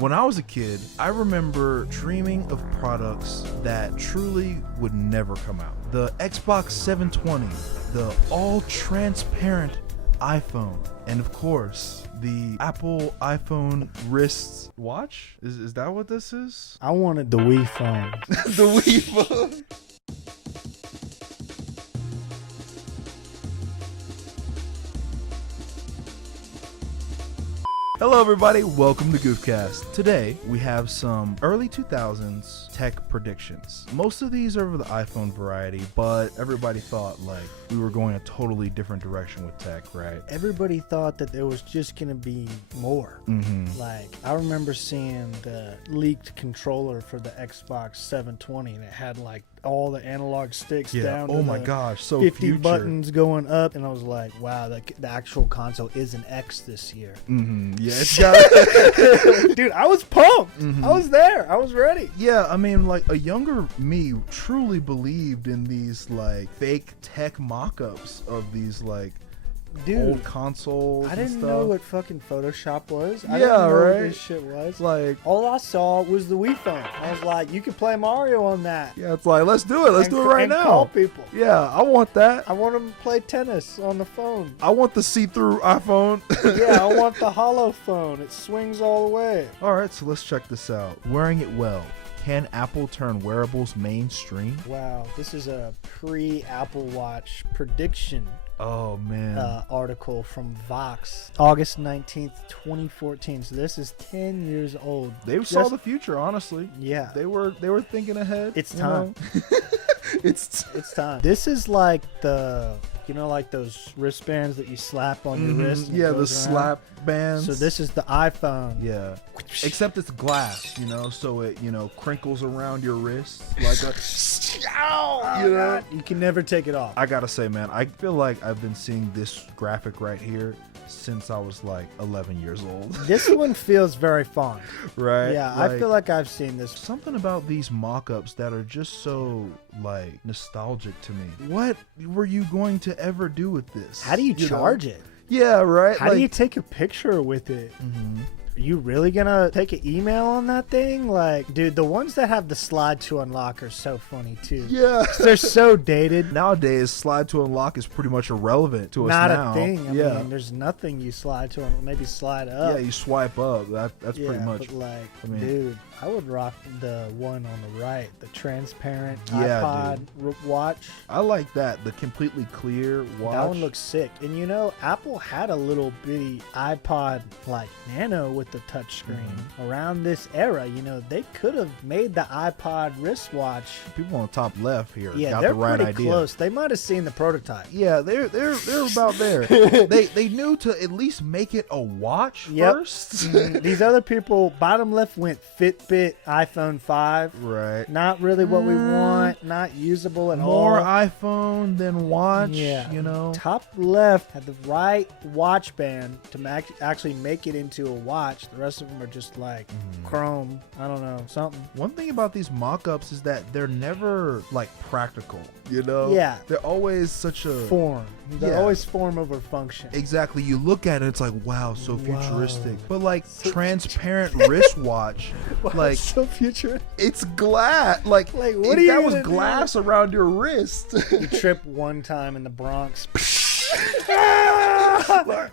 When I was a kid, I remember dreaming of products that truly would never come out. The Xbox 720, the all-transparent iPhone, and of course, the Apple iPhone wrist watch? Is that what this is? I wanted the Wii phone. The Wii phone? Hello everybody, welcome to Goofcast. Today we have some early 2000s tech predictions. Most of these are for the iPhone variety, but everybody thought like we were going a totally different direction with tech, right? Everybody thought that there was just gonna be more. Like, I remember seeing the leaked controller for the Xbox 720 and it had like all the analog sticks down to my gosh, so 50 future. buttons going up, and I was like, wow, the actual console is an X this year. Yeah, it's got Dude, I was pumped. I was there. I was ready. Yeah, I mean, like, a younger me truly believed in these, like, fake tech mock-ups of these, like, old consoles. I didn't know what fucking Photoshop was. I Yeah, didn't know right? what this shit was. Like, All I saw was the Wii phone. I was like, you can play Mario on that. yeah, it's like, let's do it. Let's do it right and now. Call people. Yeah, I want that. I want them to play tennis on the phone. I want the see-through iPhone. Yeah, I want the Holo phone. It swings all the way. All right, so let's check this out. Wearing it well. Can Apple turn wearables mainstream? Wow, this is a pre-Apple Watch prediction Oh, man. article from Vox, August 19th, 2014. So this is 10 years old. They saw the future, honestly. Yeah. They were thinking ahead. It's you time. know? It's time. This is like the, you know, like those wristbands that you slap on your wrist. And it yeah, the goes around? slap bands. So this is the iPhone. Yeah. Except it's glass, you know, so it, you know, crinkles around your wrist like a Oh, you know? you can never take it off. I gotta say, man, I feel like I've been seeing this graphic right here since I was like 11 years old. This one feels very fond. Right? Yeah, I feel like I've seen this. Something about these mock-ups that are just so, like, nostalgic to me. What were you going to ever do with this? How do you charge it? Yeah, right? How do you take a picture with it? Are you really gonna take an email on that thing? Like, dude, the ones that have the slide to unlock are so funny too. Yeah. They're so dated. Nowadays, slide to unlock is pretty much irrelevant to us Not now. a thing. I yeah. mean, there's nothing you slide to maybe slide up. Yeah, you swipe up. That's pretty much. But like, I mean, dude, I would rock the one on the right, the transparent Yeah, iPod watch. I like that. The completely clear watch. That one looks sick. And you know, Apple had a little bitty iPod like Nano with the touchscreen. Around this era, you know, they could have made the iPod wristwatch. People on the top left here Yeah, got they're the right pretty idea. close. They might have seen the prototype. Yeah, they're about there. they knew to at least make it a watch first. These other people, bottom left went Fitbit, iPhone 5. Right. Not really what we want. Not usable at all. More iPhone than watch. Yeah. You know. Top left had the right watch band to actually make it into a watch. The rest of them are just like chrome. I don't know, something. One thing about these mock-ups is that they're never like practical. You know. Yeah. They're always such a Form. They're Yeah. always form over function. Exactly. You look at it, it's like, wow, so futuristic. But like So transparent wristwatch, like so future. it's glass. Like Like, what if are you that was gonna do? glass around your wrist. You trip one time in the Bronx.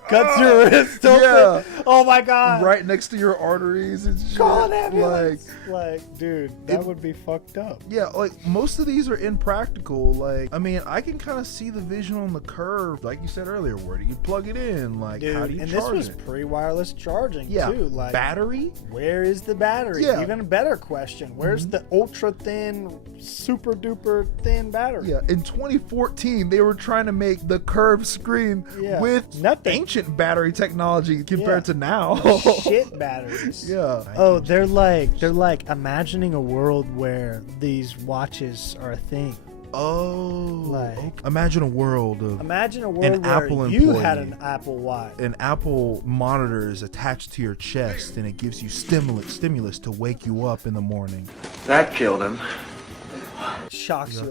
Cuts your wrist open. Yeah. Oh my god. right next to your arteries and shit. Call an ambulance. Like, dude, that would be fucked up. Yeah, like most of these are impractical. Like, I mean, I can kind of see the vision on the curve. Like you said earlier, where do you plug it in? Like, Dude, how do you and charge this was it? pre-wireless charging Yeah, too. Like, battery? where is the battery? Yeah. Even a better question. Where's the ultra thin, super duper thin battery? Yeah, in 2014, they were trying to make the curved screen Yeah. with Nothing. ancient battery technology compared to now. Shit batteries. Yeah. Oh, they're like imagining a world where these watches are a thing. Oh. Like- okay. Imagine a world of Imagine a world An where Apple you employee. had an Apple Watch. an Apple monitor is attached to your chest and it gives you stimulus to wake you up in the morning. That killed him. shocks you,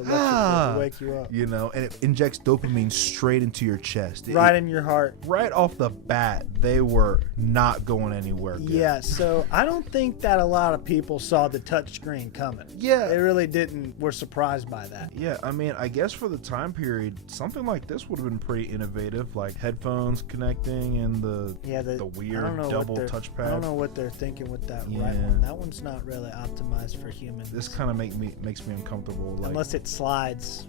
wake you up. You know, and it injects dopamine straight into your chest. Right in your heart. Right off the bat, they were not going anywhere good. Yeah, so I don't think that a lot of people saw the touchscreen coming. Yeah. They really didn't, were surprised by that. Yeah, I mean, I guess for the time period, something like this would have been pretty innovative, like headphones connecting and the weird double touchpad. I don't know what they're thinking with that right one. That one's not really optimized for humans. This kind of makes me uncomfortable. Like, unless it slides.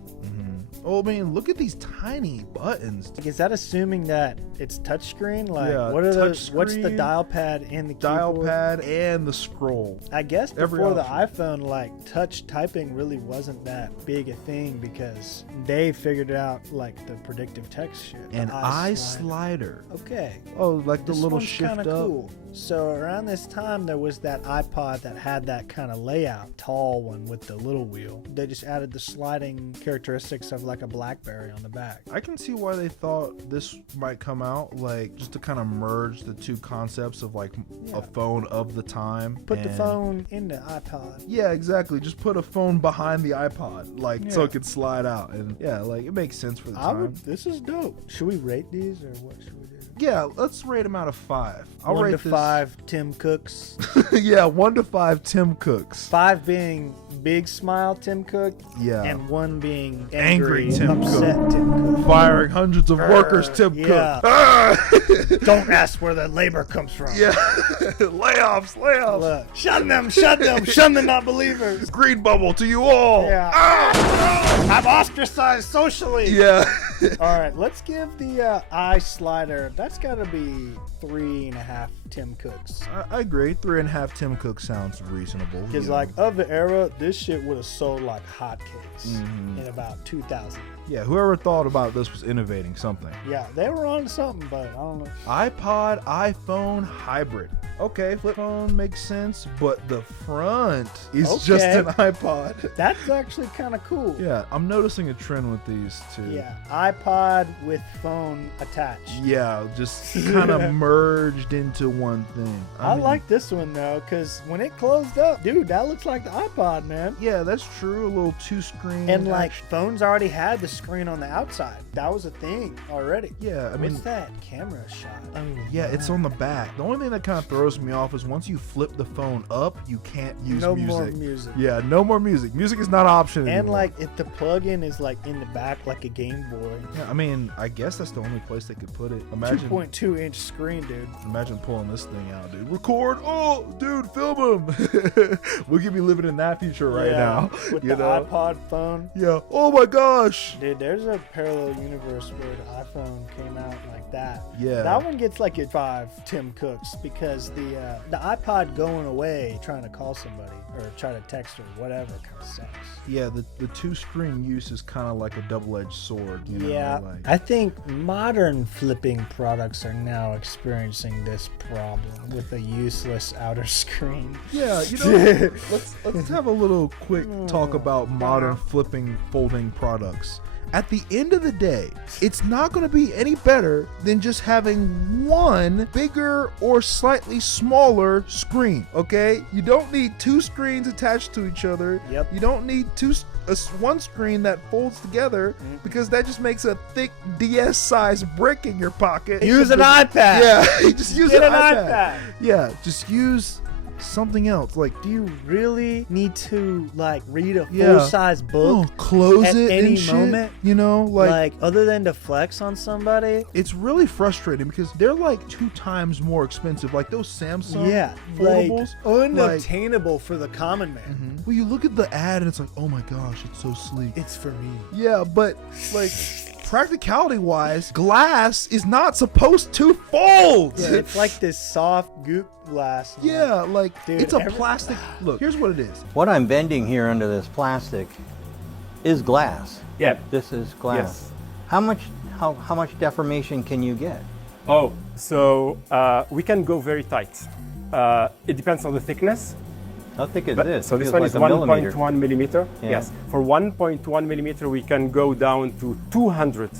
Oh, I mean, look at these tiny buttons. Like, is that assuming that it's touchscreen? Like, yeah, what are those? What's the dial pad and the dial keyboard? pad and the scroll? I guess before the iPhone, like, touch typing really wasn't that big a thing because they figured out like the predictive text shit. An eye slider. Okay. Oh, like the this little one's shift kinda up. Cool. So around this time, there was that iPod that had that kind of layout, tall one with the little wheel. They just added the sliding characteristics of like a BlackBerry on the back. I can see why they thought this might come out, like just to kind of merge the two concepts of like a phone of the time. Put the phone in the iPod. Yeah, exactly. Just put a phone behind the iPod, like so it could slide out, and like it makes sense for the time. This is dope. Should we rate these or what should we do? Yeah, let's rate them out of 5. I'll 1 rate to this 5 Tim Cooks. Yeah, 1 to 5 Tim Cooks. 5 being big smile Tim Cook. Yeah. And 1 being angry Tim upset Cook. Tim Cook. Firing hundreds of workers Tim Cook. Don't ask where the labor comes from. Yeah. Layoffs. Look, shun them, shun the not believers. Green bubble to you all. Yeah. I'm ostracized socially. Yeah. All right, let's give the eye slider. That's got to be 3.5 Tim Cooks. I agree. 3.5 Tim Cook sounds reasonable. Because like of the era, this shit would have sold like hotcakes in about 2000. Yeah, whoever thought about this was innovating something. Yeah, they were on something, but I don't know. iPod, iPhone hybrid. Okay, flip phone makes sense, but the front is just an iPod. That's actually kind of cool. Yeah, I'm noticing a trend with these too. Yeah, iPod with phone attached. Yeah, just kind of merged into one thing. I like this one though, because when it closed up, dude, that looks like the iPod, man. Yeah, that's true. A little 2-screen. And like phones already had the screen on the outside. That was a thing already. Yeah, I mean, what's that camera shot? Oh, yeah, it's on the back. The only thing that kind of throws me off is once you flip the phone up, you can't use music. No more music. Yeah, no more music. Music is not an option anymore. And like if the plug-in is like in the back like a Game Boy. Yeah, I mean, I guess that's the only place they could put it. Imagine 2.2-inch screen, dude. Imagine pulling this thing out, dude. Record. Oh, dude, film him. We could be living in that future right now. With the iPod phone. Yeah. Oh my gosh. Dude, there's a parallel universe where the iPhone came out like that. Yeah. That one gets like a 5 Tim Cooks because the iPod going away trying to call somebody or try to text or whatever kind of sucks. Yeah, the 2-screen use is kind of like a double-edged sword. You know, like. I think modern flipping products are now experiencing this problem with a useless outer screen. Yeah, you know, let's have a little quick talk about modern flipping folding products. At the end of the day, it's not going to be any better than just having one bigger or slightly smaller screen, okay? You don't need 2 screens attached to each other. Yep. You don't need one screen that folds together because that just makes a thick DS-sized brick in your pocket. Use an iPad. Yeah, just use an iPad. iPad. Yeah, just use something else. Like, do you really need to like read a full-size book close at it any and shit, moment? You know, like other than to flex on somebody? It's really frustrating because they're like 2 times more expensive. Like those Samsung foldables, like unobtainable for the common man. Well, you look at the ad and it's like, oh my gosh, it's so sleek. It's for me. Yeah, but like practicality wise, glass is not supposed to fold. Yeah, it's like this soft goop glass. Yeah, like dude, it's a plastic. Look, here's what it is. What I'm bending here under this plastic is glass. Yeah. This is glass. Yes. How much deformation can you get? Oh, so we can go very tight. It depends on the thickness. How thick is this? So this Feels one like is a millimeter. 1.1 millimeter. Yeah. Yes. For 1.1 millimeter, we can go down to 200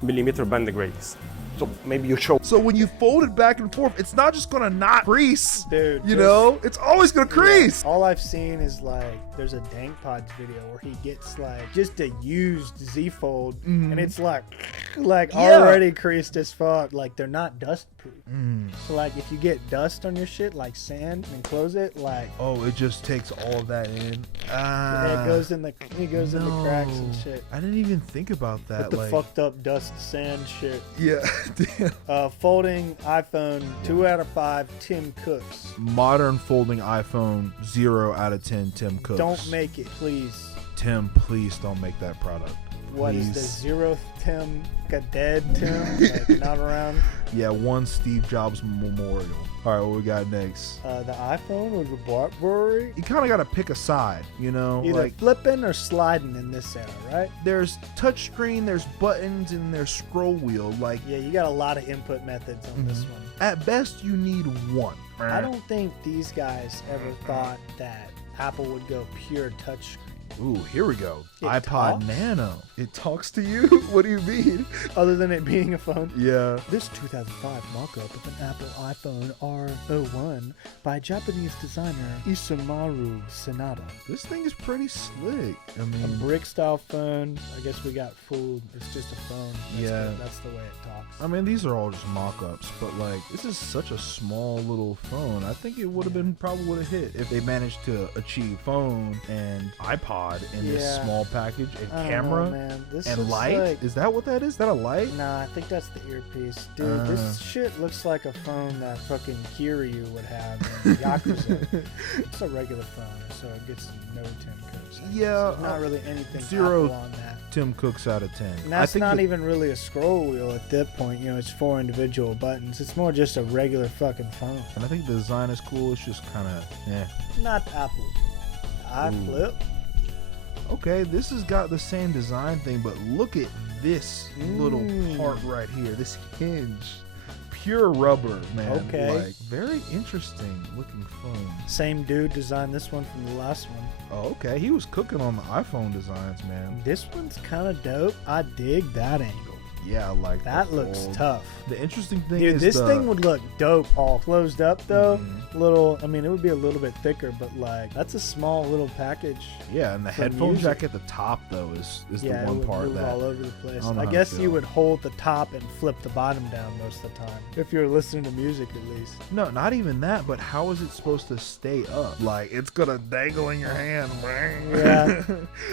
millimeter bend grades. So maybe you show. So when you fold it back and forth, it's not just gonna not crease. Dude, You know, it's always gonna crease. All I've seen is like there's a Dank Pods video where he gets like just a used Z Fold and it's like already creased as fuck. Like they're not dust proof. So like if you get dust on your shit like sand and close it, like Oh, it just takes all of that in. it goes in the cracks and shit. I didn't even think about that. With the like, fucked up dust sand shit. yeah, damn. Folding iPhone 2 out of 5 Tim Cooks. Modern folding iPhone 0 out of 10 Tim Cooks. Don't make it, please. Tim, please don't make that product. What is Please. the 0th Tim? Like a dead Tim? Like not around? Yeah, one Steve Jobs memorial. All right, what we got next? The iPhone or the BlackBerry? You kind of got to pick a side, you know? Either like flipping or sliding in this era, right? there's touchscreen, there's buttons, and there's scroll wheel. Like Yeah, you got a lot of input methods on this one. at best, you need one. I don't think these guys ever thought that Apple would go pure touchscreen. Ooh, here we go. It iPod talks? Nano. It talks to you? What do you mean? Other than it being a phone. Yeah. This 2005 mock-up of an Apple iPhone R01 by Japanese designer Isamaru Sanada. This thing is pretty slick. I A mean, brick-style phone. I guess we got fooled. It's just a phone. That's the way it talks. I mean, these are all just mock-ups, but like, this is such a small little phone. I think it would have been probably would have hit if they managed to achieve phone and iPod in this Yeah. small package and I don't camera know, man. This and looks light. like- Is that what that is? Is that a light? Nah, I think that's the earpiece. Dude, this shit looks like a phone that fucking Kiryu would have in Yakuza. It's a regular phone, so it gets no Tim Cooks. Yeah, There's not really anything 0 Apple on that. Tim Cooks out of 10. And that's not that- even really a scroll wheel at that point. You know, it's 4 individual buttons. It's more just a regular fucking phone. And I think the design is cool. It's just kind of, Not Apple. iFlip. Okay, this has got the same design thing, but look at this little part right here. This hinge. Pure rubber, man. Okay. Like, very interesting looking phone. Same dude designed this one from the last one. Oh, okay. He was cooking on the iPhone designs, man. This one's kind of dope. I dig that angle. Yeah, I like That looks fold. tough. The interesting thing Dude, is this the, thing would look dope all closed up though. Mhm. Little, I mean, it would be a little bit thicker, but like that's a small little package. Yeah, and the for headphone music. jack at the top though is Yeah, the it one would part move that all over the place. I don't know I how to guess you feel. would hold the top and flip the bottom down most of the time if you're listening to music at least. No, not even that, but how is it supposed to stay up? Like, it's gonna dangle in your hand. Yeah,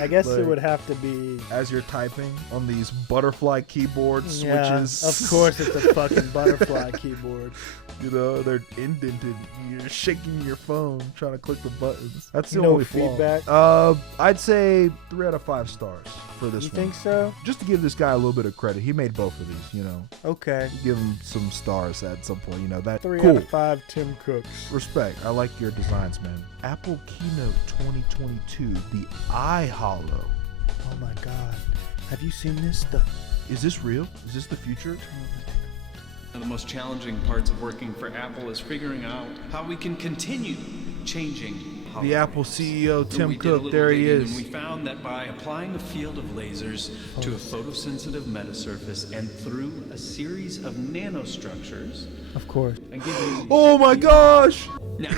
I guess Like, it would have to be. as you're typing on these butterfly keyboard Yeah, switches. of course it's a fucking butterfly keyboard. You know, they're indented. You're shaking your phone trying to click the buttons. That's the No only flaw. feedback? I'd say 3 out of 5 stars for this You one. think so? Just to give this guy a little bit of credit, he made both of these. You know, Okay. give him some stars at some point. You know that 3 cool. out of 5 Tim Cooks. Respect. I like your designs, man. Apple Keynote 2022, the iHolo. Oh my god. Have you seen this? Is this real? Is this the future? One of the most challenging parts of working for Apple is figuring out how we can continue changing The Apple CEO, So Tim we did a Cook, little there he digging, is. And we found that by applying a field of lasers to a photosensitive metasurface and through a series of nanostructures, Of course. and giving Oh my gosh! now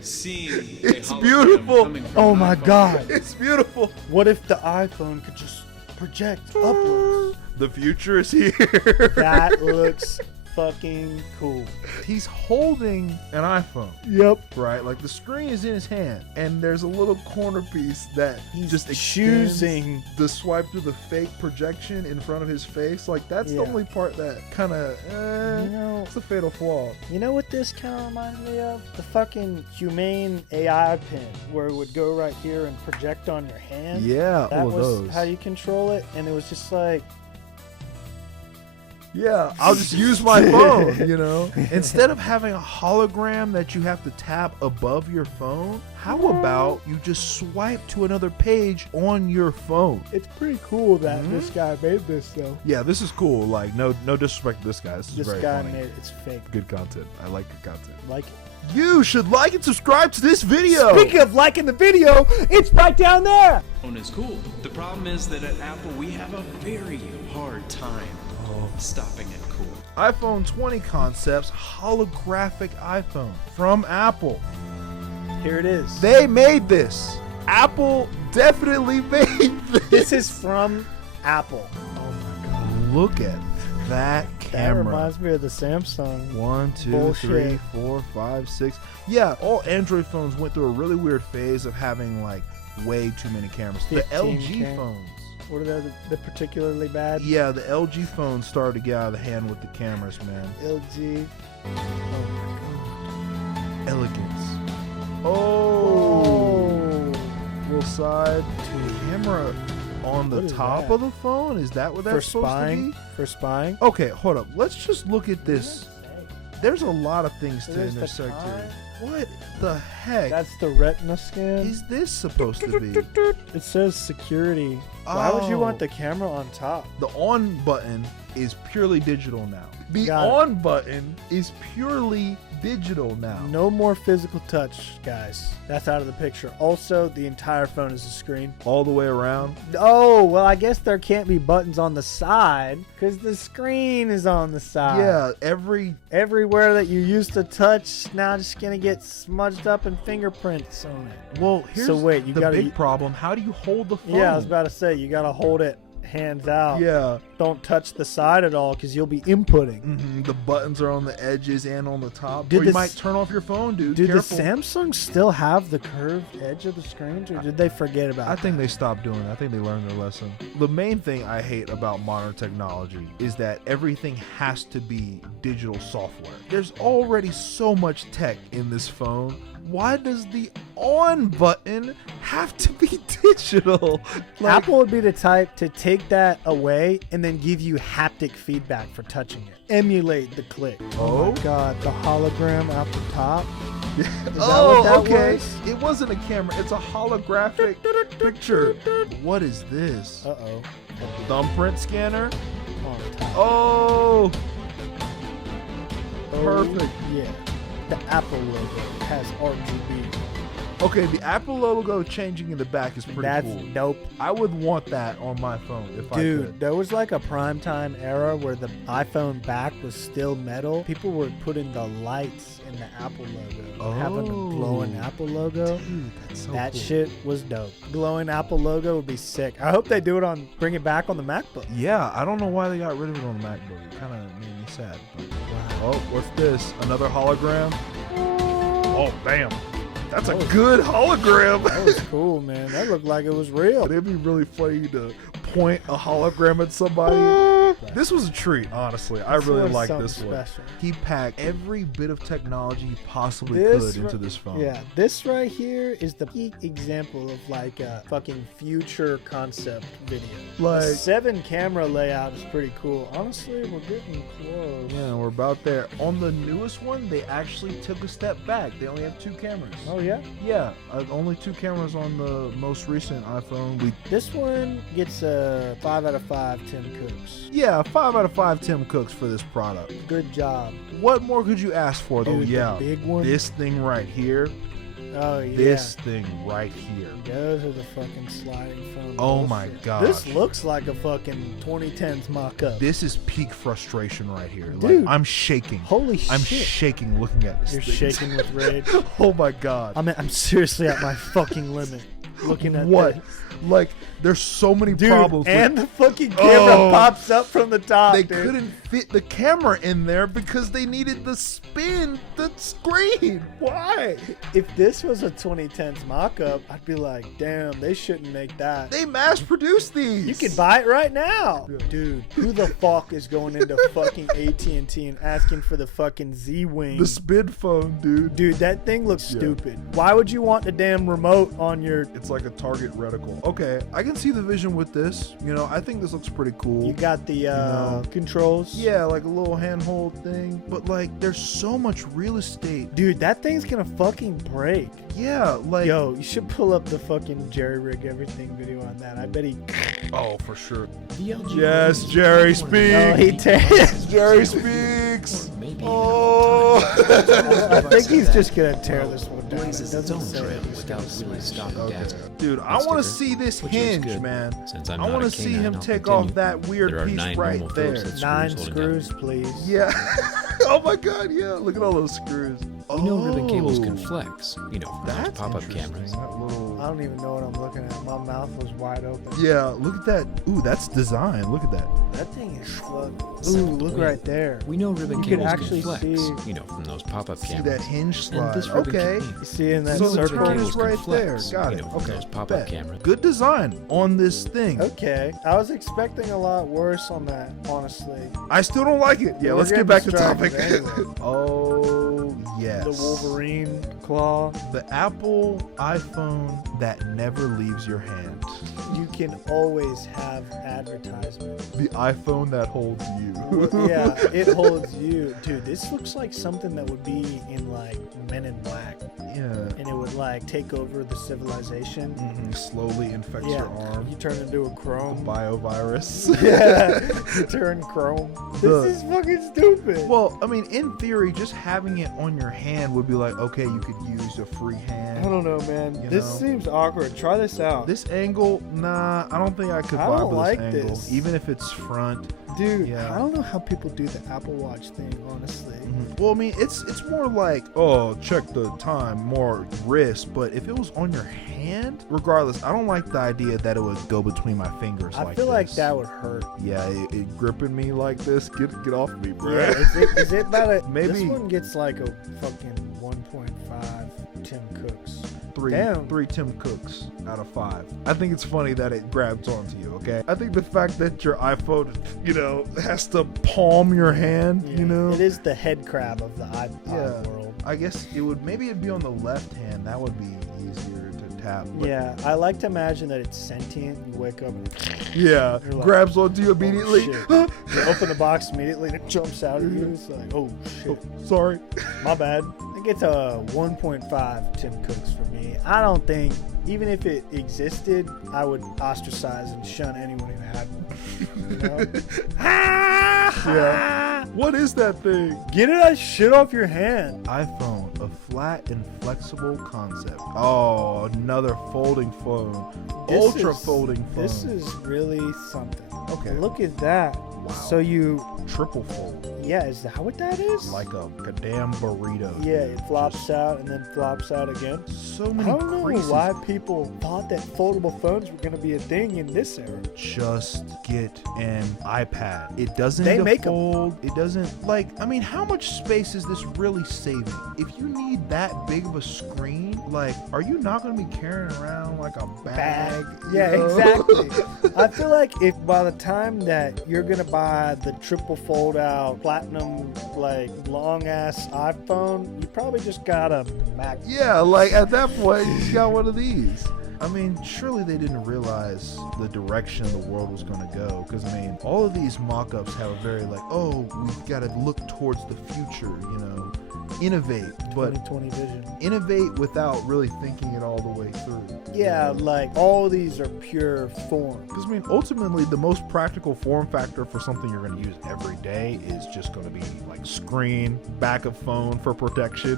seeing It's a hologram beautiful. coming from Oh an my iPhone god. It's beautiful. What if the iPhone could just project upwards? The future is here. That looks fucking cool. He's holding an iPhone, Yep. right? Like the screen is in his hand, and there's a little corner piece that He's just choosing. extends the swipe through the fake projection in front of his face. Like that's the Yeah. only part that kind of, You know, it's a fatal flaw. you know what this kind of reminds me of? The fucking humane AI pen, where it would go right here and project on your hand. Yeah, That all of was those. how you control it, and it was just like, Yeah, I'll just use my phone, you know? Instead of having a hologram that you have to tap above your phone, how about you just swipe to another page on your phone? it's pretty cool that this guy made this though. Yeah, this is cool. Like, no disrespect to this guy. This is This very guy funny. made it. It's fake. Good content. I like good content. Like it. You should like and subscribe to this video. Speaking of liking the video, it's right down there. is cool. The problem is that at Apple we have a very hard time stopping it cool. iPhone 20 concepts holographic iPhone from Apple. Here it is. They made this. Apple definitely made this. This is from Apple. Oh my god. Look at that That camera. reminds me of the Samsung. 1, 2, Bullshit. 3, 4, 5, 6. Yeah, all Android phones went through a really weird phase of having like way too many cameras. The 15 LG phones. What are they particularly bad? Yeah, the LG phones started to get out of the hand with the cameras, man. LG. Oh my god. Elegance. Oh. Little side camera on the What is top that? of the phone. Is that what For that's supposed spying? to For spying? be? Okay, hold up. Let's just look at this. There's a lot of things to There's the intersect time. here. What the heck That's the retina scan. is this supposed to be? It says security. Why would you Oh. want the camera on top? The on button is purely digital now. The Got it. on button is purely digital now. No more physical touch, guys. That's out of the picture. Also, the entire phone is a screen. All the way around. Oh, well, I guess there can't be buttons on the side because the screen is on the side. Yeah, Everywhere that you used to touch, now just gonna get smudged up and fingerprints on it. well, here's So wait, you the gotta- big problem. How do you hold the phone? Yeah, I was about to say, you gotta hold it hands out. Yeah. Don't touch the side at all because you'll be inputting. The buttons are on the edges and on the top. Did or you the might s- turn off your phone, dude. Did Careful. the Samsung still have the curved edge of the screens, or did they forget about I it? think they stopped doing it. I think they learned their lesson. The main thing I hate about modern technology is that everything has to be digital software. There's already so much tech in this phone. Why does the on button have to be digital? Apple would be the type to take that away and then give you haptic feedback for touching it. Emulate the click. Oh? my god, the hologram at the top. Is that Oh, what that okay. was? It wasn't a camera. It's a holographic picture. What is this? Uh-oh. Thumbprint scanner? On top. Oh, Oh, perfect. Yeah. The Apple logo has RGB. Okay, the Apple logo changing in the back is pretty That's cool. dope. I would want that on my phone if I Dude, could. there was like a primetime era where the iPhone back was still metal. People were putting the lights in the Apple logo. Having a glowing Oh. Apple logo. Dude, that's so That cool. shit was dope. Glowing Apple logo would be sick. I hope they do it on, bring it back on the MacBook. Yeah, I don't know why they got rid of it on the MacBook. It kind of made me sad. But... Oh, what's this? Another hologram? Oh, damn. That's a That was- good hologram. That was cool, man. That looked like it was real. It'd be really funny to point a hologram at somebody. This was a treat, honestly. I This really was like something this one. special. He packed every bit of technology he possibly This could into ri- this phone. Yeah, this right here is the peak example of like a fucking future concept video. Like- the 7 camera layout is pretty cool. Honestly, we're getting close. Yeah, we're about there. On the newest one, they actually took a step back. They only have 2 cameras. Oh yeah, Yeah, only 2 cameras on the most recent iPhone. this one gets a 5 out of 5 Tim Cooks. Yeah, 5 out of 5 Tim Cooks for this product. Good job. What more could you ask for, though? Dude, the Yeah, big one. this thing right here. Oh yeah. This thing right here. Those are the fucking sliding phone. Oh my bullshit. gosh. This looks like a fucking 2010s mock-up. This is peak frustration right here. Dude. Like, I'm shaking. Holy I'm shit. shaking looking at this You're thing. shaking with rage. Oh my god. I'm seriously at my fucking limit looking at What? this. Like, there's so many Dude, problems. with- and the fucking camera Oh. pops up from the top, they dude. couldn't fit the camera in there because they needed to spin the screen. Why? If this was a 2010s mock-up, I'd be like, damn, they shouldn't make that. They mass produced these. You can buy it right now. Dude, who the fuck is going into fucking AT&T and asking for the fucking Z-Wing? the spin phone, dude. Dude, that thing looks Yeah. stupid. Why would you want the damn remote on your... It's like a target reticle. Okay, I can see the vision with this. You know, I think this looks pretty cool. You got the know. controls? Yeah, like a little handhold thing. But like, there's so much real estate. Dude, that thing's gonna fucking break. Yeah, like. Yo, you should pull up the fucking Jerry Rig Everything video on that. I bet he... Oh, for sure. DLG Yes, Jerry speaks. Oh, he tears. Jerry speaks. Maybe Oh. I think he's just gonna tear this one down. blazes its own trail without really stopping to ask. Dude, I want to see this which is hinge, good. man. Since I'm I not want a to see canine, him I'll take continue. off that weird There are piece 9 right normal there. Phillips head 9 screws holding screws, down. please. Yeah. Oh my God, yeah. Look at all those screws. We know ribbon cables Oh, can flex, from those That's pop-up interesting. cameras. That little... I don't even know what I'm looking at. My mouth was wide open. Yeah, look at that. Ooh, that's design. Look at that. That thing is fucked. Ooh, Some of the look way. right there. We know ribbon You can cables actually can flex, see- from those pop-up See cameras. that hinge slide. And this ribbon Okay. can- You see in that So the ribbon turn circle? is cables can right there. flex, Got it. from Okay. those pop-up Bet. cameras. Good design on this thing. Okay. I was expecting a lot worse on that, honestly. I still don't like it. Yeah, We're let's get getting back to topic. distracted anyway. Oh, yes. The Wolverine claw. The Apple iPhone that never leaves your hand. You can always have advertisement. The iPhone that holds you. Yeah, it holds you. Dude, this looks like something that would be in like Men in Black. Yeah. And it would like take over the civilization. Slowly infects Yeah, your arm. you turn into a chrome. Biovirus. Yeah, you turn chrome. The- This is fucking stupid. Well, I mean, in theory, just having it on your hand would be like, okay, you could use a free hand. I don't know, man. You This know? seems awkward. Try this out. This angle, nah, I don't think I could I vibe don't with like this angle. this. Even if it's front. Dude, Yeah. I don't know how people do the Apple Watch thing, honestly. Well, I mean, it's more like, oh, check the time, more wrist. But if it was on your hand, regardless, I don't like the idea that it would go between my fingers I like feel like this. that would hurt. Yeah, it gripping me like this. Get off me, bro. Yeah, is it about a... Maybe- This one gets like a fucking 1.5 Tim Cooks. Three Damn. Tim Cooks out of 5. I think it's funny that it grabs onto you, okay? I think the fact that your iPhone, has to palm your hand, Yeah, It is the head crab of the iPod Yeah. world. I guess it'd be on the left hand. That would be easier to tap. But Yeah, I like to imagine that it's sentient. You wake up and yeah, You're like, grabs onto you immediately. shit. you open the box immediately and it jumps out at you. It's like, oh shit, Sorry. my bad. I think it's a 1.5 Tim Cooks for me. I don't think, even if it existed, I would ostracize and shun anyone who had one. You know? Yeah. What is that thing? Get that shit off your hand. iPhone, a flat and flexible concept. Oh, another folding phone. This Ultra is- folding phone. This is really something. Okay. Look at that. Wow. So you, triple fold. yeah, is that what that is? Like a damn burrito. Yeah, it flops Just out and then flops out again. So I many don't know creases. why people thought that foldable phones were going to be a thing in this era. Just get an iPad. It doesn't They need to make 'em. fold. It doesn't how much space is this really saving? If you need that big of a screen, are you not going to be carrying around like a bag? Yeah, you know? exactly. I feel like if by the time that you're going to buy the triple fold out platinum long ass iPhone, you probably just got a Mac. Yeah, at that point, you just got one of these. I mean, surely they didn't realize the direction the world was going to go. Because, all of these mock-ups have a very we've got to look towards the future, innovate. But 2020 vision. innovate without really thinking it all the way through. Yeah, all these are pure form. Because, ultimately, the most practical form factor for something you're going to use every day is just going to be screen, backup phone for protection.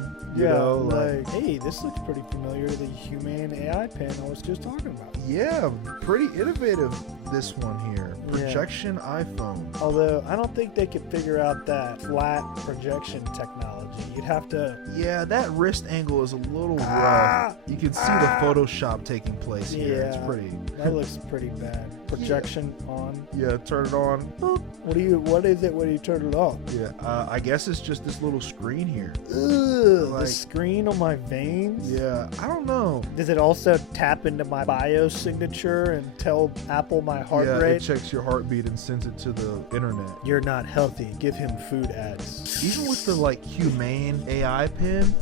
Hey, this looks pretty familiar to the Humane AI pen I was just talking about. Yeah, pretty innovative, this one here. Yeah. Projection iPhone. Although, I don't think they could figure out that flat projection technology. You'd have to... Yeah, that wrist angle is a little Ah! rough. You can see the Photoshop taking place here. Yeah. It's pretty. That looks pretty bad. Projection on. Yeah, turn it on. What is it when you turn it off? Yeah, I guess it's just this little screen here. Ugh, Like- the screen on my veins? Yeah, I don't know. Does it also tap into my BIOS signature and tell Apple my heart Yeah, rate? it checks your heartbeat and sends it to the internet. You're not healthy. Give him food ads. Even with the humane AI pen,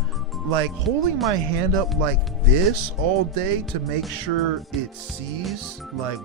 holding my hand up like this all day to make sure it sees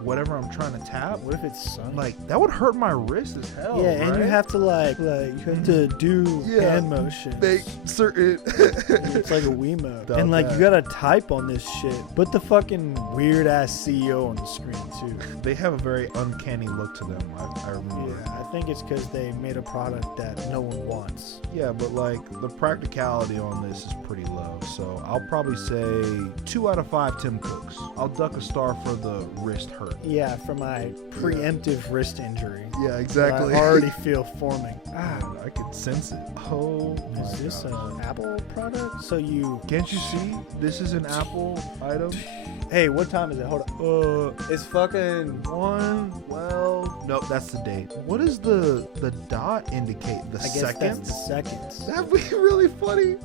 whatever I'm trying to tap, What if it's sun? that would hurt my wrist as hell. yeah, and you right? have to you have to do Yeah, hand motions. make certain. It's like a Wiimote. Doubt And that. you gotta type on this shit. Put the fucking weird ass CEO on the screen too. They have a very uncanny look to them. I remember. Yeah, I think it's because they made a product that no one wants. Yeah, but the practicality on this is pretty low. So I'll probably say 2 out of 5 Tim Cooks. I'll duck a star for the wrist hurt. Yeah, for my preemptive wrist injury. Yeah, that exactly. I already feel forming. I can sense it. Oh, Is this an Apple product? So you... Can't you see? This is an Apple item. Hey, what time is it? Hold on. It's fucking 1:12. Nope, that's the date. What does the dot indicate? The I guess seconds? that's the seconds. That'd be really funny.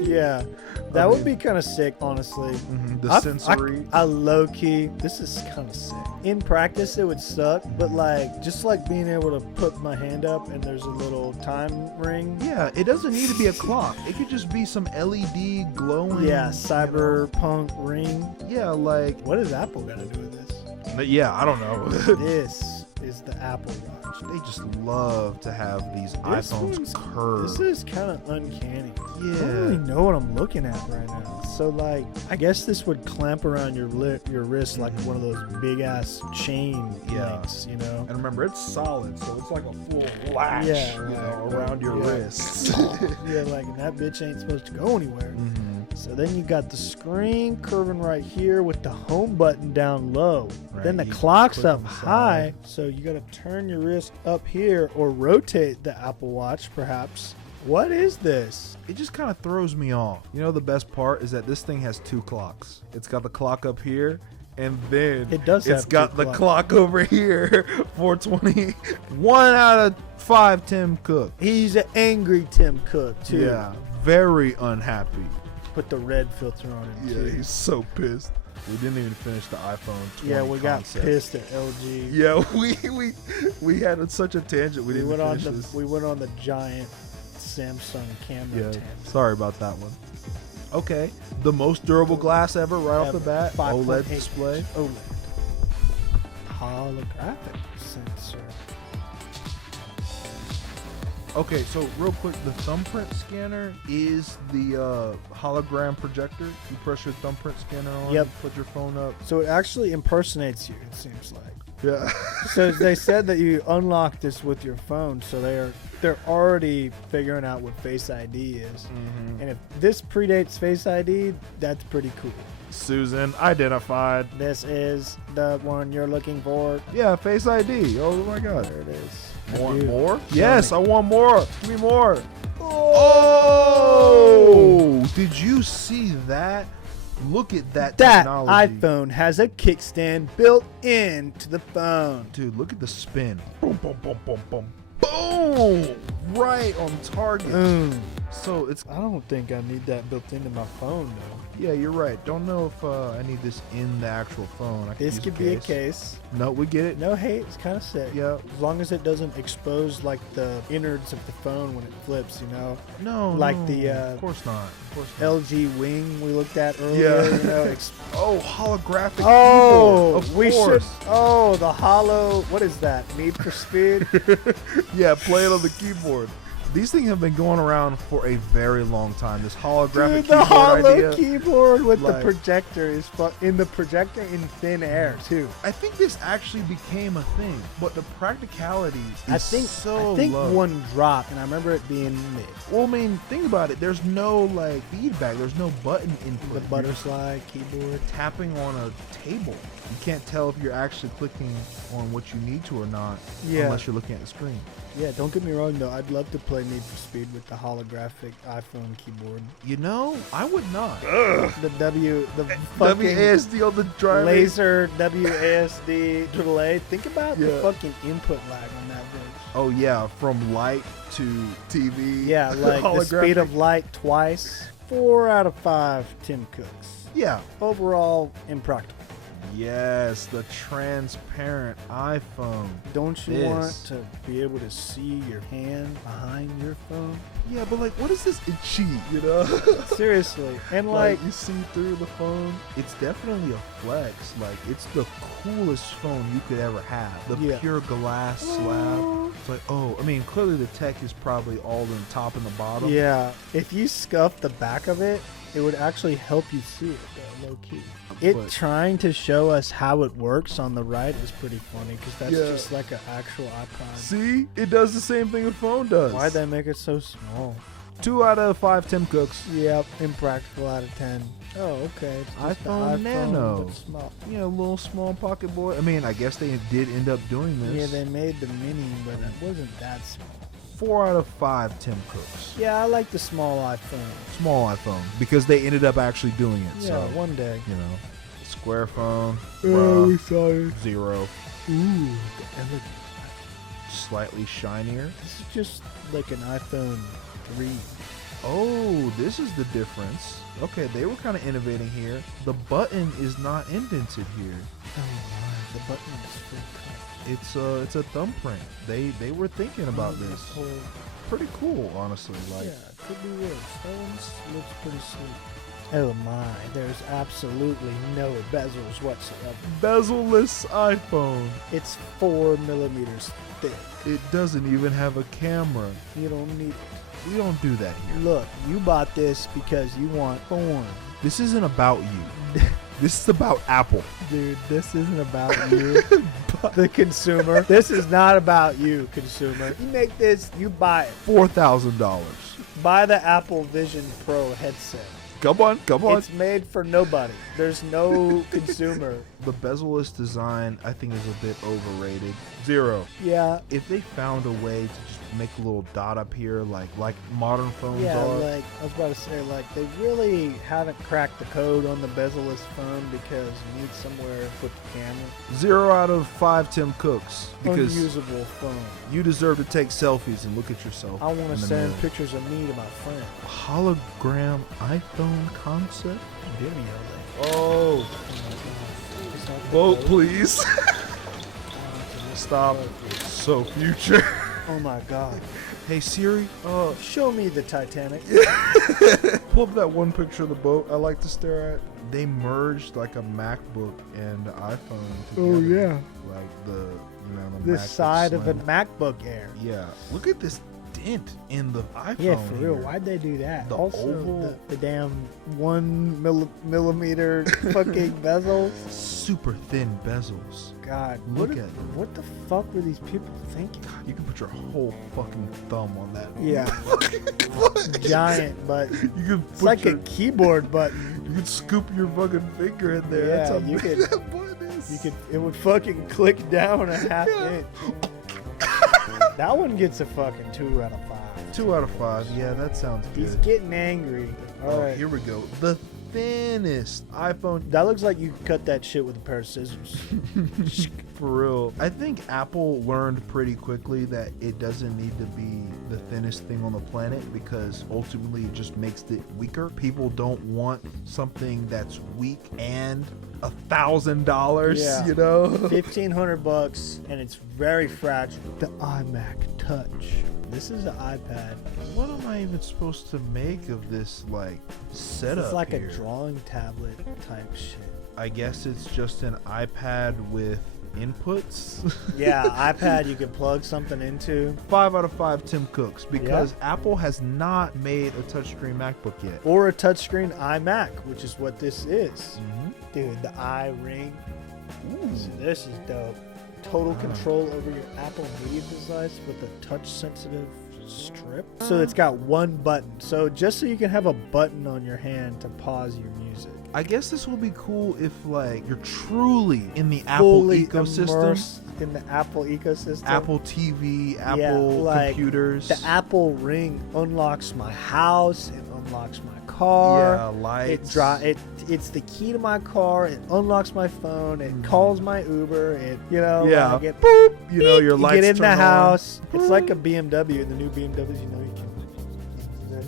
Yeah, that would be kind of sick, honestly. The sensory. I low key. This is kind of sick. In practice, it would suck, but like just like being able to put my hand up and there's a little time ring. Yeah, it doesn't need to be a clock. It could just be some LED glowing. Yeah, cyberpunk ring. Yeah, like. What does Apple got to do with this? Yeah, I don't know. This is the Apple Watch. They just love to have these iPhones curved. This is kind of uncanny. Yeah. I don't really know what I'm looking at right now. So like, I guess this would clamp around your wrist like one of those big ass chain links, you know? And remember, it's solid, so it's like a full latch, around your wrists. Yeah, like and that bitch ain't supposed to go anywhere. So then you got the screen curving right here with the home button down low. Right, Then the you clock's click up on the high, side. so you got to turn your wrist up here or rotate the Apple Watch perhaps. What is this? It just kind of throws me off. You know, the best part is that this thing has 2 clocks. It's got the clock up here, and then It's have got two the clocks. clock over here. 420. 1 out of 5 Tim Cook. He's an angry Tim Cook too. Yeah, very unhappy. Put the red filter on him Yeah, too. he's so pissed. We didn't even finish the iPhone 20 Yeah, we got concept. pissed at LG. Yeah, we had such a tangent. We didn't went on finish this. we went on the giant Samsung camera Yeah, tangent. sorry about that one. Okay, the most durable glass ever, right off the bat. 5.8 OLED display. OLED. Holographic sensor. Okay, so real quick, the thumbprint scanner is the hologram projector. You press your thumbprint scanner on, Yep. put your phone up. So it actually impersonates you, it seems like. Yeah. So they said that you unlock this with your phone, so they're already figuring out what Face ID is. And if this predates Face ID, that's pretty cool. Susan identified. This is the one you're looking for. Yeah, Face ID. Oh my God. There it is. Want Dude, more? show Yes, me. I want more. Give me more. Oh! Did you see that? Look at that That technology. iPhone has a kickstand built into the phone. Dude, look at the spin. Boom, boom, boom, boom, boom. Boom! Right on target. So it's, I don't think I need that built into my phone though. yeah, you're right. Don't know if I need this in the actual phone. I This use could be a case. No, we get it. No hate, it's kind of sick. Yeah. As long as it doesn't expose like the innards of the phone when it flips, you know. No, Like no, the, of course not. Of course not. LG Wing we looked at earlier, Yeah. you know. Oh, holographic Oh, keyboard. Of we course. should. Oh, the hollow. What is that? Need for Speed? Yeah, play it on the keyboard. These things have been going around for a very long time. This holographic Dude, the keyboard hollow idea. keyboard with the Like- projector is in the projector in thin air too. I think this actually became a thing, but the practicality is I think low. one dropped, and I remember it being mid. Well, I mean, think about it. There's no like feedback. There's no button input. The You're butter slide keyboard. tapping on a table. You can't tell if you're actually clicking on what you need to or not, Yeah. unless you're looking at the screen. Yeah, don't get me wrong though. I'd love to play Need for Speed with the holographic iPhone keyboard. You know, I would not. The fucking WASD on the driver. laser WASD delay. Think about the Yeah. fucking input lag on that bitch. Oh yeah, from light to TV. Yeah, like the speed of light twice. 4 out of 5 Tim Cooks. Yeah. Overall, impractical. Yes, the transparent iPhone. Don't you This. want to be able to see your hand behind your phone? Yeah, but like, what is this itchy? You know? Seriously. And like like, you see through the phone. It's definitely a flex. Like it's the coolest phone you could ever have. The Yeah. pure glass slab. It's like, oh, I mean, clearly the tech is probably all in the top and the bottom. yeah, if you scuff the back of it, it would actually help you see it, though, low key. It But- trying to show us how it works on the right is pretty funny because that's Yeah. just like an actual icon. See, it does the same thing a phone does. Why'd they make it so small? 2 out of 5 Tim Cooks. Yep, impractical out of 10. Oh, okay. It's just the iPhone Nano. but small. Yeah, a little small pocket boy. I mean, I guess they did end up doing this. Yeah, they made the mini, but it wasn't that small. 4 out of 5 Tim Cooks. Yeah, I like the small iPhone. Small iPhone, because they ended up actually doing it. Yeah, So, one day. you know, square phone, Oh, we bruh, saw it. 0. Ooh, and look, Slightly shinier. this is just like an iPhone 3. Oh, this is the difference. Okay, they were kind of innovating here. The button is not indented here. Oh my, the button is full cut. It's a thumbprint. They were thinking about this. Whole, Pretty cool, honestly. Like, yeah, it could be worse. That one looks pretty sweet. Oh my, there's absolutely no bezels whatsoever. bezel-less iPhone. It's 4 millimeters thick. It doesn't even have a camera. You don't need it. We don't do that here. Look, you bought this because you want porn. This isn't about you. This is about Apple. Dude, this isn't about you, the consumer. This is not about you, consumer. You make this, you buy it. $4,000. Buy the Apple Vision Pro headset. Come on. It's made for nobody. There's no consumer. The bezel-less design, I think, is a bit overrated. 0. Yeah, If they found a way to just make a little dot up here, like modern phones yeah, are. like, I was about to say, like, they really haven't cracked the code on the bezel-less phone because you need somewhere to put the camera. 0 out of 5 Tim Cooks. Because Unusable phone. you deserve to take selfies and look at yourself. I want in to the send mirror. pictures of me to my friend. Hologram iPhone concept? Video link. Oh, It's not the vote code. please. Stop. So future. Oh my god. Hey Siri, Show me the Titanic. pull up that one picture of the boat I like to stare at. They merged like a MacBook and the iPhone together. Oh, yeah. Like the The MacBook side of a Slim. MacBook Air. Yeah. Look at this dent in the iPhone. Yeah, for real. here. Why'd they do that? The also, oval- the damn 1 millimeter fucking bezel. Super thin bezels. God, Look what, at it. what the fuck were these people thinking? You can put your whole fucking thumb on that. Yeah. Fucking Giant button. You can It's put like your, a keyboard button. you can scoop your fucking finger in there. Yeah, That's how you big could- that button is. You could, it would fucking click down a half Yeah. inch. That one gets a fucking 2 out of 5. 2 out of 5. Yeah, that sounds He's good. getting angry. All Oh, right. here we go. The thinnest iPhone. That looks like you could cut that shit with a pair of scissors. For real. I think Apple learned pretty quickly that it doesn't need to be the thinnest thing on the planet because ultimately it just makes it weaker. People don't want something that's weak and $1,000, Yeah. you know? $1,500 and it's very fragile. The iMac Touch. This is an iPad. What am I even supposed to make of this, like, setup It's like here? a drawing tablet type shit. I guess it's just an iPad with inputs. Yeah, iPad you can plug something into. 5 out of 5 Tim Cooks because Apple has not made a touchscreen MacBook yet. Or a touchscreen iMac, which is what this is. Mhm. Dude, the iRing. So this is dope. Total control over your Apple Media device with a touch-sensitive strip. So it's got one button. So just so you can have a button on your hand to pause your music. I guess this will be cool if, like, you're truly in the Apple Fully ecosystem. immersed in the Apple ecosystem. Apple TV, Apple like, computers. The Apple Ring unlocks my house. It unlocks my car. Yeah, lights. It's the key to my car. It unlocks my phone. It calls my Uber. It Yeah. like it, boop, You know, your you lights get in the turn on. house. It's like a BMW. The new BMWs, you know,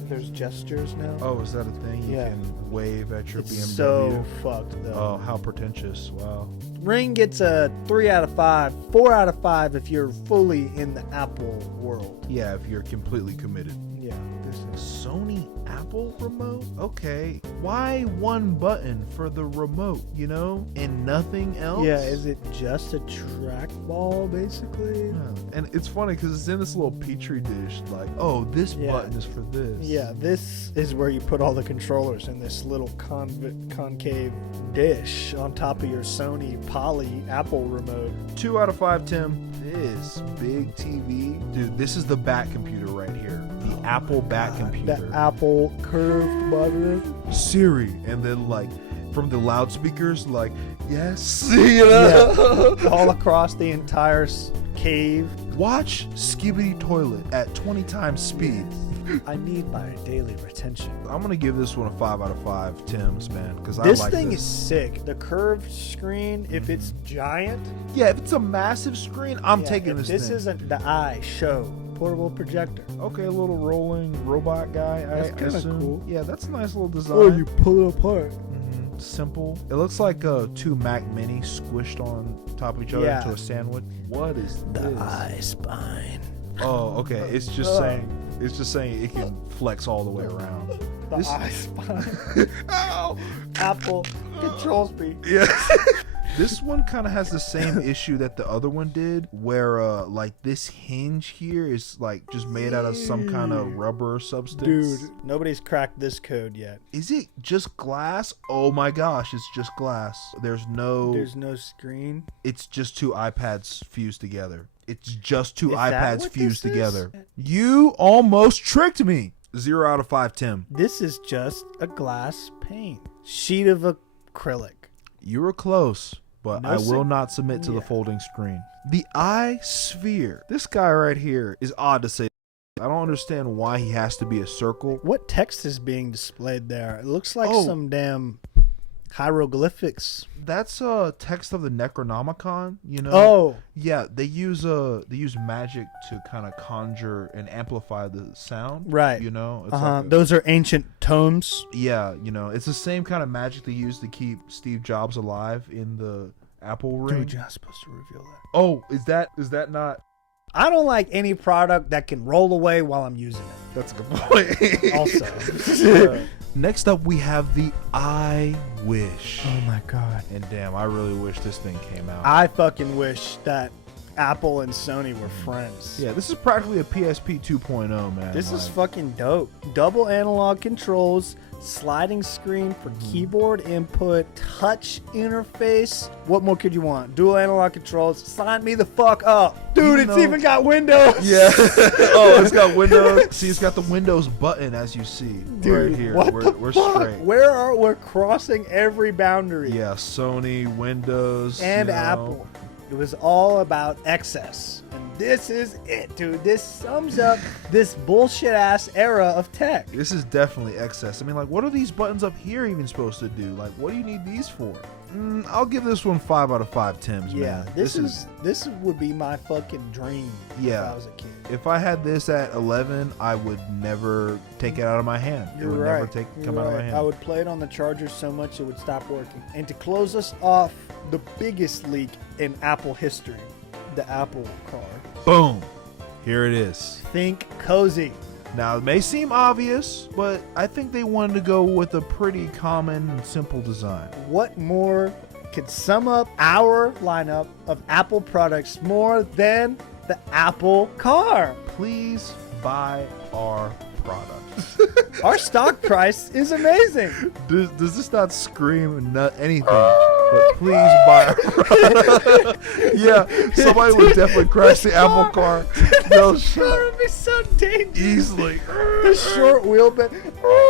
there's gestures now. Oh, is that a thing? You Yeah. can wave at your It's BMW. so fucked though. Oh, how pretentious. Wow. Ring gets a 3 out of 5, 4 out of 5 if you're fully in the Apple world. Yeah, if you're completely committed. Yeah, this is Sony Apple remote? Okay. Why one button for the remote, you know? And nothing else? Yeah, is it just a trackball basically? Yeah. And it's funny because it's in this little petri dish. Like, oh, this Yeah. button is for this. Yeah, this is where you put all the controllers in this little concave dish on top of your Sony Poly Apple remote. 2 out of 5, Tim. This big TV. Dude, this is the Bat computer right here. The Apple back computer. The Apple curved button. Siri, and then like from the loudspeakers, like, yes, you know? Yeah. All across the entire cave. Watch Skibbity Toilet at 20 times speed. I need my daily retention. I'm gonna give this one a 5 out of 5 Tims, man, because I This like thing this. is sick. The curved screen, if it's giant. Yeah, if it's a massive screen, I'm Yeah, taking if this This thing. isn't the iShow portable projector. Okay, a little rolling robot guy. That's I kinda assume. cool. Yeah, that's a nice little design. Oh, you pull it apart. Simple. It looks like two Mac Mini squished on top of each other Yeah. into a sandwich. What is The this? iSpine. Oh, okay. It's just saying. It's just saying it can flex all the way around. The This- iSpine. Ow! Apple controls me. Yeah. This one kind of has the same issue that the other one did, where like this hinge here is like just made out of some kind of rubber substance. Dude, nobody's cracked this code yet. Is it just glass? Oh my gosh, it's just glass. There's no screen. It's just two iPads fused together. It's just two Is that iPads what fused this is? together. You almost tricked me. 0 out of 5, Tim. This is just a glass pane. Sheet of acrylic. You were close, but No I will sig- not submit to the Yeah. folding screen. The iSphere. This guy right here is odd to say. I don't understand why he has to be a circle. What text is being displayed there? It looks like Oh. some damn hieroglyphics. That's text of the Necronomicon, you know? Oh, Yeah, they use magic to kind of conjure and amplify the sound. Right. You know? It's uh-huh. like a- Those are ancient tomes. Yeah, you know, it's the same kind of magic they use to keep Steve Jobs alive in the Apple ring. Dude, you're not supposed to reveal that. Oh, is that not? I don't like any product that can roll away while I'm using it. That's a good point. Also. Next up, we have the iWish. Oh my god. And damn, I really wish this thing came out. I fucking wish that Apple and Sony were friends. Yeah, this is practically a PSP 2.0, man. This is Like, fucking dope. Double analog controls, sliding screen for keyboard input, touch interface. What more could you want? Dual analog controls. Sign me the fuck up. Dude, Even it's though- even got Windows. Yeah. Oh, it's got Windows. See, it's got the Windows button, as you see. Dude, right here. what we're the we're fuck? straight. We're crossing every boundary. Yeah, Sony, Windows. And you know. Apple. It was all about excess. And this is it, dude. This sums up this bullshit ass era of tech. This is definitely excess. I mean, like, what are these buttons up here even supposed to do? Like, what do you need these for? I'll give this one 5 out of 5 Tims, Yeah, man. this would be my fucking dream if Yeah. I was a kid. If I had this at 11, I would never take it out of my hand. You're it would right. never You're come out of my right. hand. I would play it on the charger so much it would stop working. And to close us off, the biggest leak in Apple history, the Apple car. Boom. Here it is. Think cozy. Now, it may seem obvious, but I think they wanted to go with a pretty common and simple design. What more could sum up our lineup of Apple products more than the Apple car? Please buy our product. Our stock price is amazing. Does this not scream anything? But please buy our product. Yeah, somebody would definitely crash the Apple car. They'll That shut would be so dangerous. easily. The short wheelbase.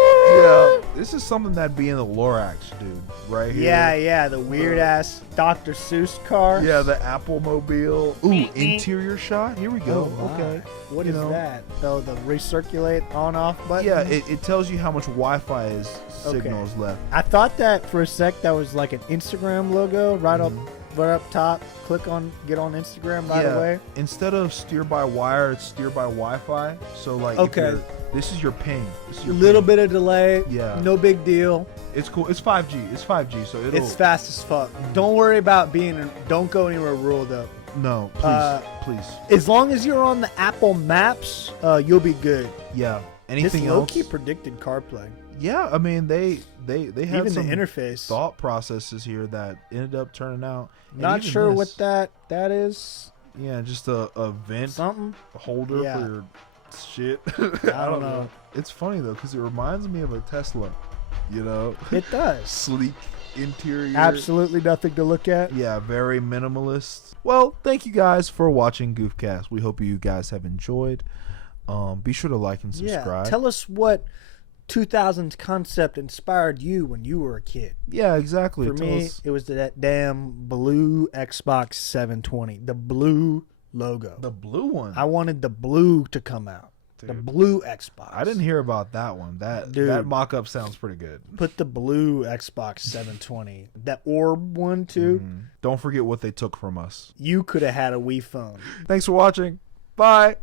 Yeah, this is something that'd be in the Lorax, dude. Right here. Yeah, the weird ass Dr. Seuss car. Yeah, the Apple Mobile. Ooh, interior shot. Here we go. Oh, my. Okay. What You is know. that? Oh, the recirculate on-off button? Yeah, it tells you how much Wi-Fi is Okay. signals left. I thought that for a sec that was like an Instagram logo right Mm-hmm. up top. Click on get on Instagram right away. Instead of steer by wire, it's steer by Wi-Fi. So like, if Okay. this is your ping. This is A your little ping. bit of delay. Yeah. No big deal. It's cool. It's 5G. It's 5G. So it'll. It's fast as fuck. Don't worry about don't go anywhere rural though. No, please, please. As long as you're on the Apple Maps, you'll be good. Yeah. This Anything low else? key predicted CarPlay. Yeah. I mean, they had Even the some interface. thought processes here that ended up turning out. and Not even sure this, what that is. Yeah, just a vent Something. holder Yeah. for your shit. I don't know. It's funny though because it reminds me of a Tesla. You know, It does. sleek interior. Absolutely nothing to look at. Yeah, very minimalist. Well, thank you guys for watching Goofcast. We hope you guys have enjoyed. Be sure to like and subscribe. Yeah, tell us what 2000s concept inspired you when you were a kid. Yeah, exactly. For Tell me, us. it was that damn blue Xbox 720, the blue logo. The blue one. I wanted the blue to come out. The blue Xbox. I didn't hear about that one. That mock-up sounds pretty good. Put the blue Xbox 720. That orb one too. Don't forget what they took from us. You could have had a Wii phone. Thanks for watching. Bye.